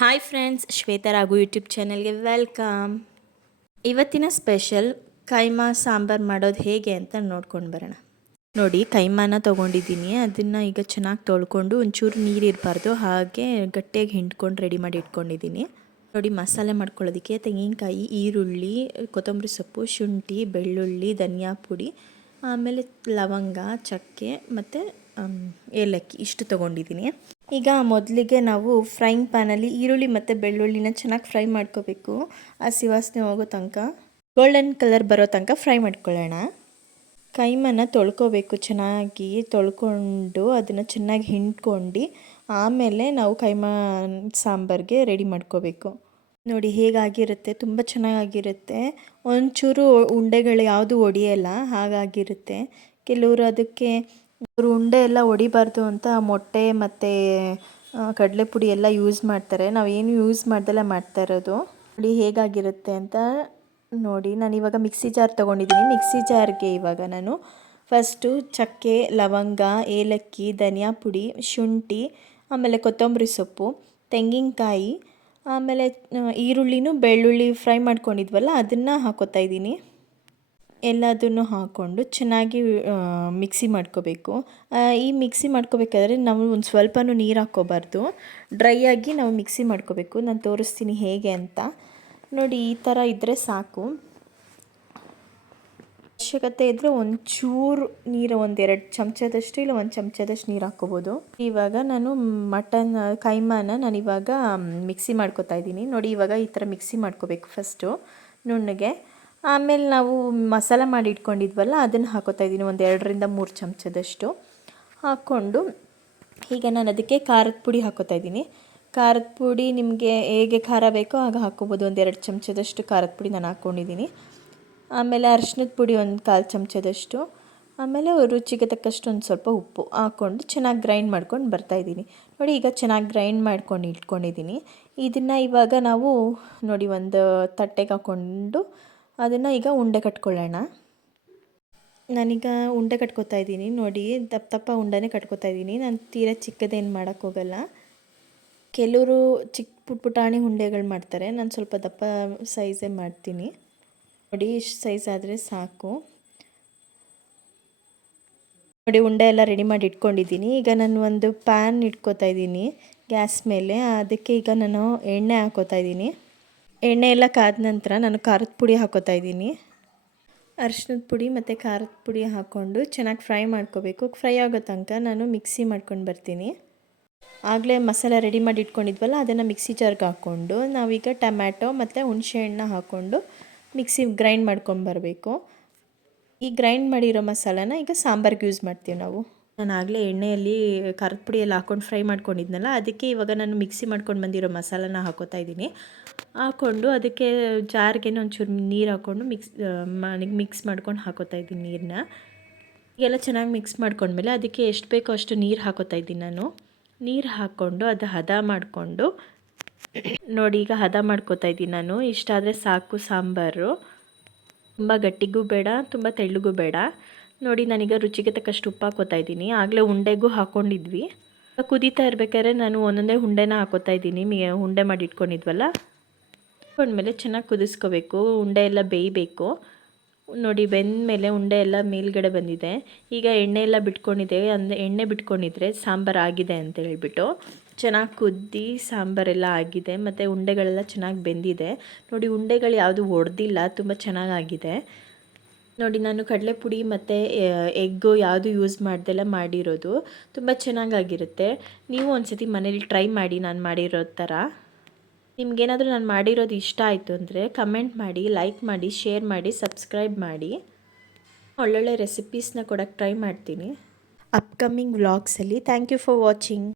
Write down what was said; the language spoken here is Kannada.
Hi friends, Shweta Raghu YouTube ಚಾನೆಲ್ಗೆ ವೆಲ್ಕಮ್. ಇವತ್ತಿನ ಸ್ಪೆಷಲ್ ಕೈಮಾ ಸಾಂಬಾರು ಮಾಡೋದು ಹೇಗೆ ಅಂತ ನೋಡ್ಕೊಂಡು ಬರೋಣ. ನೋಡಿ, ಕೈಮಾನ ತೊಗೊಂಡಿದ್ದೀನಿ. ಅದನ್ನು ಈಗ ಚೆನ್ನಾಗಿ ತೊಳ್ಕೊಂಡು ಒಂಚೂರು ನೀರು ಇರಬಾರ್ದು ಹಾಗೆ ಗಟ್ಟಿಯಾಗಿ ಹಿಂಡ್ಕೊಂಡು ರೆಡಿ ಮಾಡಿ ಇಟ್ಕೊಂಡಿದ್ದೀನಿ. ನೋಡಿ, ಮಸಾಲೆ ಮಾಡ್ಕೊಳ್ಳೋದಕ್ಕೆ ತೆಂಗಿನಕಾಯಿ, ಈರುಳ್ಳಿ, ಕೊತ್ತಂಬರಿ ಸೊಪ್ಪು, ಶುಂಠಿ, ಬೆಳ್ಳುಳ್ಳಿ, ಧನಿಯಾ ಪುಡಿ, ಆಮೇಲೆ ಲವಂಗ, ಚಕ್ಕೆ ಮತ್ತು ಏಲಕ್ಕಿ ಇಷ್ಟು ತೊಗೊಂಡಿದ್ದೀನಿ. ಈಗ ಮೊದಲಿಗೆ ನಾವು ಫ್ರೈಂಗ್ ಪ್ಯಾನಲ್ಲಿ ಈರುಳ್ಳಿ ಮತ್ತು ಬೆಳ್ಳುಳ್ಳಿನ ಚೆನ್ನಾಗಿ ಫ್ರೈ ಮಾಡ್ಕೋಬೇಕು. ಹಸಿ ವಾಸನೆ ಹೋಗೋ ತನಕ, ಗೋಲ್ಡನ್ ಕಲರ್ ಬರೋ ತನಕ ಫ್ರೈ ಮಾಡ್ಕೊಳ್ಳೋಣ. ಕೈಮನ್ನು ತೊಳ್ಕೊಬೇಕು, ಚೆನ್ನಾಗಿ ತೊಳ್ಕೊಂಡು ಅದನ್ನು ಚೆನ್ನಾಗಿ ಹಿಂಡ್ಕೊಂಡು ಆಮೇಲೆ ನಾವು ಕೈಮಾ ಸಾಂಬಾರಿಗೆ ರೆಡಿ ಮಾಡ್ಕೋಬೇಕು. ನೋಡಿ ಹೇಗಾಗಿರುತ್ತೆ, ತುಂಬ ಚೆನ್ನಾಗಿರುತ್ತೆ. ಒಂಚೂರು ಉಂಡೆಗಳು ಯಾವುದು ಒಡೆಯಲ್ಲ, ಹಾಗಾಗಿರುತ್ತೆ. ಕೆಲವರು ಅದಕ್ಕೆ ಉಂಡೆ ಎಲ್ಲ ಹೊಡಿಬಾರ್ದು ಅಂತ ಮೊಟ್ಟೆ ಮತ್ತು ಕಡಲೆಪುಡಿ ಎಲ್ಲ ಯೂಸ್ ಮಾಡ್ತಾರೆ. ನಾವು ಏನು ಯೂಸ್ ಮಾಡ್ದೆಲ್ಲ ಮಾಡ್ತಾ ಇರೋದು. ನೋಡಿ ಹೇಗಾಗಿರುತ್ತೆ ಅಂತ. ನೋಡಿ, ನಾನು ಇವಾಗ ಮಿಕ್ಸಿ ಜಾರ್ ತೊಗೊಂಡಿದ್ದೀನಿ. ಮಿಕ್ಸಿ ಜಾರ್ಗೆ ಇವಾಗ ನಾನು ಫಸ್ಟು ಚಕ್ಕೆ, ಲವಂಗ, ಏಲಕ್ಕಿ, ಧನಿಯಾ ಪುಡಿ, ಶುಂಠಿ, ಆಮೇಲೆ ಕೊತ್ತಂಬರಿ ಸೊಪ್ಪು, ತೆಂಗಿನಕಾಯಿ, ಆಮೇಲೆ ಈರುಳ್ಳಿನೂ ಬೆಳ್ಳುಳ್ಳಿ ಫ್ರೈ ಮಾಡ್ಕೊಂಡಿದ್ವಲ್ಲ ಅದನ್ನು ಹಾಕೋತಾ ಇದ್ದೀನಿ. ಎಲ್ಲದನ್ನು ಹಾಕ್ಕೊಂಡು ಚೆನ್ನಾಗಿ ಮಿಕ್ಸಿ ಮಾಡ್ಕೋಬೇಕು. ಈ ಮಿಕ್ಸಿ ಮಾಡ್ಕೋಬೇಕಾದ್ರೆ ನಾವು ಒಂದು ಸ್ವಲ್ಪನೂ ನೀರು ಹಾಕ್ಕೋಬಾರ್ದು, ಡ್ರೈ ಆಗಿ ನಾವು ಮಿಕ್ಸಿ ಮಾಡ್ಕೋಬೇಕು. ನಾನು ತೋರಿಸ್ತೀನಿ ಹೇಗೆ ಅಂತ. ನೋಡಿ, ಈ ಥರ ಇದ್ದರೆ ಸಾಕು. ಅವಶ್ಯಕತೆ ಇದ್ದರೆ ಒಂಚೂರು ನೀರು, ಒಂದೆರಡು ಚಮಚದಷ್ಟು ಇಲ್ಲ ಒಂದು ಚಮಚದಷ್ಟು ನೀರು ಹಾಕ್ಕೋಬೋದು. ಇವಾಗ ನಾನು ಮಟನ್ ಕೈಮಾನ ನಾನಿವಾಗ ಮಿಕ್ಸಿ ಮಾಡ್ಕೋತಾ ಇದ್ದೀನಿ. ನೋಡಿ, ಇವಾಗ ಈ ಥರ ಮಿಕ್ಸಿ ಮಾಡ್ಕೋಬೇಕು ಫಸ್ಟು ನುಣ್ಣಗೆ. ಆಮೇಲೆ ನಾವು ಮಸಾಲ ಮಾಡಿ ಇಟ್ಕೊಂಡಿದ್ವಲ್ಲ ಅದನ್ನು ಹಾಕೋತಾ ಇದ್ದೀನಿ, ಒಂದು 2-3 ಚಮಚದಷ್ಟು ಹಾಕ್ಕೊಂಡು. ಈಗ ನಾನು ಅದಕ್ಕೆ ಖಾರದ ಪುಡಿ ಹಾಕೋತಾ ಇದ್ದೀನಿ. ಖಾರದ ಪುಡಿ ನಿಮಗೆ ಹೇಗೆ ಖಾರ ಬೇಕೋ ಆಗ ಹಾಕ್ಕೋಬೋದು. ಒಂದು 2 ಚಮಚದಷ್ಟು ಖಾರದ ಪುಡಿ ನಾನು ಹಾಕ್ಕೊಂಡಿದ್ದೀನಿ. ಆಮೇಲೆ ಅರಿಶಿನದ ಪುಡಿ ಒಂದು 1/4 ಚಮಚದಷ್ಟು, ಆಮೇಲೆ ರುಚಿಗೆ ತಕ್ಕಷ್ಟು ಒಂದು ಸ್ವಲ್ಪ ಉಪ್ಪು ಹಾಕ್ಕೊಂಡು ಚೆನ್ನಾಗಿ ಗ್ರೈಂಡ್ ಮಾಡ್ಕೊಂಡು ಬರ್ತಾಯಿದ್ದೀನಿ. ನೋಡಿ, ಈಗ ಚೆನ್ನಾಗಿ ಗ್ರೈಂಡ್ ಮಾಡ್ಕೊಂಡು ಇಟ್ಕೊಂಡಿದ್ದೀನಿ. ಇದನ್ನು ಇವಾಗ ನಾವು ನೋಡಿ ಒಂದು ತಟ್ಟೆಗೆ ಹಾಕ್ಕೊಂಡು ಅದನ್ನು ಈಗ ಉಂಡೆ ಕಟ್ಕೊಳ್ಳೋಣ. ನಾನೀಗ ಉಂಡೆ ಕಟ್ಕೋತಾ ಇದ್ದೀನಿ. ನೋಡಿ, ದಪ್ಪ ಉಂಡೆನೇ ಕಟ್ಕೋತಾ ಇದ್ದೀನಿ. ನಾನು ತೀರಾ ಚಿಕ್ಕದೇನು ಮಾಡೋಕ್ಕೋಗಲ್ಲ. ಕೆಲವರು ಚಿಕ್ಕ ಪುಟಾಣಿ ಉಂಡೆಗಳು ಮಾಡ್ತಾರೆ, ನಾನು ಸ್ವಲ್ಪ ದಪ್ಪ ಸೈಜೇ ಮಾಡ್ತೀನಿ. ನೋಡಿ, ಇಷ್ಟು ಸೈಜ್ ಆದರೆ ಸಾಕು. ನೋಡಿ, ಉಂಡೆ ಎಲ್ಲ ರೆಡಿ ಮಾಡಿ ಇಟ್ಕೊಂಡಿದ್ದೀನಿ. ಈಗ ನಾನು ಒಂದು ಪ್ಯಾನ್ ಇಟ್ಕೋತಾ ಇದ್ದೀನಿ ಗ್ಯಾಸ್ ಮೇಲೆ. ಅದಕ್ಕೆ ಈಗ ನಾನು ಎಣ್ಣೆ ಹಾಕೋತಾ ಇದ್ದೀನಿ. ಎಣ್ಣೆ ಎಲ್ಲ ಕಾದ ನಂತರ ನಾನು ಖಾರದ ಪುಡಿ ಹಾಕೋತಾ ಇದ್ದೀನಿ. ಅರಿಶಿನದ ಪುಡಿ ಮತ್ತು ಖಾರದ ಪುಡಿ ಹಾಕ್ಕೊಂಡು ಚೆನ್ನಾಗಿ ಫ್ರೈ ಮಾಡ್ಕೋಬೇಕು. ಫ್ರೈ ಆಗೋ ತನಕ ನಾನು ಮಿಕ್ಸಿ ಮಾಡ್ಕೊಂಡು ಬರ್ತೀನಿ. ಆಗಲೇ ಮಸಾಲ ರೆಡಿ ಮಾಡಿ ಇಟ್ಕೊಂಡಿದ್ವಲ್ಲ ಅದನ್ನು ಮಿಕ್ಸಿ ಜಾರ್ಗೆ ಹಾಕ್ಕೊಂಡು ನಾವೀಗ ಟೊಮ್ಯಾಟೊ ಮತ್ತು ಹುಣಸೆ ಹಣ್ಣು ಹಾಕ್ಕೊಂಡು ಮಿಕ್ಸಿ ಗ್ರೈಂಡ್ ಮಾಡ್ಕೊಂಬರಬೇಕು. ಈ ಗ್ರೈಂಡ್ ಮಾಡಿರೋ ಮಸಾಲಾನ ಈಗ ಸಾಂಬಾರ್ಗೆ ಯೂಸ್ ಮಾಡ್ತೀವಿ ನಾವು. ನಾನು ಆಗಲೇ ಎಣ್ಣೆಯಲ್ಲಿ ಖಾರದ ಪುಡಿ ಎಲ್ಲ ಹಾಕ್ಕೊಂಡು ಫ್ರೈ ಮಾಡ್ಕೊಂಡಿದ್ನಲ್ಲ, ಅದಕ್ಕೆ ಇವಾಗ ನಾನು ಮಿಕ್ಸಿ ಮಾಡ್ಕೊಂಡು ಬಂದಿರೋ ಮಸಾಲಾನ ಹಾಕೋತಾ ಇದ್ದೀನಿ. ಹಾಕ್ಕೊಂಡು ಅದಕ್ಕೆ ಜಾರ್ಗೆ ಒಂಚೂರು ನೀರು ಹಾಕ್ಕೊಂಡು ಮಿಕ್ಸ್ ಮಾಡ್ಕೊಂಡು ಹಾಕೋತಾ ಇದ್ದೀನಿ ನೀರನ್ನ. ಎಲ್ಲ ಚೆನ್ನಾಗಿ ಮಿಕ್ಸ್ ಮಾಡ್ಕೊಂಡ್ಮೇಲೆ ಅದಕ್ಕೆ ಎಷ್ಟು ಬೇಕೋ ಅಷ್ಟು ನೀರು ಹಾಕೋತಾ ಇದ್ದೀನಿ ನಾನು. ನೀರು ಹಾಕ್ಕೊಂಡು ಅದು ಹದ ಮಾಡಿಕೊಂಡು ನೋಡಿ, ಈಗ ಹದ ಮಾಡ್ಕೋತಾ ಇದ್ದೀನಿ ನಾನು. ಇಷ್ಟಾದರೆ ಸಾಕು ಸಾಂಬಾರು. ತುಂಬ ಗಟ್ಟಿಗೂ ಬೇಡ, ತುಂಬ ತೆಳ್ಳಗೂ ಬೇಡ. ನೋಡಿ, ನಾನೀಗ ರುಚಿಗೆ ತಕ್ಕಷ್ಟು ಉಪ್ಪು ಹಾಕೋತಾ ಇದ್ದೀನಿ. ಆಗಲೇ ಉಂಡೆಗೂ ಹಾಕ್ಕೊಂಡಿದ್ವಿ. ಕುದೀತಾ ಇರಬೇಕಾದ್ರೆ ನಾನು ಒಂದೊಂದೇ ಉಂಡೆನ ಹಾಕೋತಾ ಇದ್ದೀನಿ. ಉಂಡೆ ಮಾಡಿ ಇಟ್ಕೊಂಡಿದ್ವಲ್ಲ ಹಾಕೊಂಡ್ಮೇಲೆ ಚೆನ್ನಾಗಿ ಕುದಿಸ್ಕೋಬೇಕು. ಉಂಡೆ ಎಲ್ಲ ಬೇಯಬೇಕು. ನೋಡಿ, ಬೆಂದಮೇಲೆ ಉಂಡೆ ಎಲ್ಲ ಮೇಲ್ಗಡೆ ಬಂದಿದೆ. ಈಗ ಎಣ್ಣೆ ಎಲ್ಲ ಬಿಟ್ಕೊಂಡಿದೆ. ಎಣ್ಣೆ ಬಿಟ್ಕೊಂಡಿದ್ರೆ ಸಾಂಬಾರು ಆಗಿದೆ ಅಂತ ಹೇಳ್ಬಿಟ್ಟು ಚೆನ್ನಾಗಿ ಕುದ್ದಿ ಸಾಂಬಾರೆಲ್ಲ ಆಗಿದೆ ಮತ್ತು ಉಂಡೆಗಳೆಲ್ಲ ಚೆನ್ನಾಗಿ ಬೆಂದಿದೆ. ನೋಡಿ, ಉಂಡೆಗಳು ಯಾವುದು ಒಡೆದಿಲ್ಲ, ತುಂಬ ಚೆನ್ನಾಗಾಗಿದೆ. ನೋಡಿ, ನಾನು ಕಡಲೆಪುಡಿ ಮತ್ತು ಎಗ್ಗು ಯಾವುದು ಯೂಸ್ ಮಾಡ್ದೆಲ್ಲ ಮಾಡಿರೋದು. ತುಂಬ ಚೆನ್ನಾಗಾಗಿರುತ್ತೆ. ನೀವು ಒಂದ್ಸತಿ ಮನೇಲಿ ಟ್ರೈ ಮಾಡಿ ನಾನು ಮಾಡಿರೋ ಥರ. ನಿಮಗೇನಾದರೂ ನಾನು ಮಾಡಿರೋದು ಇಷ್ಟ ಆಯಿತು ಅಂದರೆ ಕಮೆಂಟ್ ಮಾಡಿ, ಲೈಕ್ ಮಾಡಿ, ಶೇರ್ ಮಾಡಿ, ಸಬ್ಸ್ಕ್ರೈಬ್ ಮಾಡಿ. ಒಳ್ಳೊಳ್ಳೆ ರೆಸಿಪೀಸ್ನ ಕೊಡೋಕ್ಕೆ ಟ್ರೈ ಮಾಡ್ತೀನಿ ಅಪ್ಕಮಿಂಗ್ ವ್ಲಾಗ್ಸಲ್ಲಿ. Thank you for watching.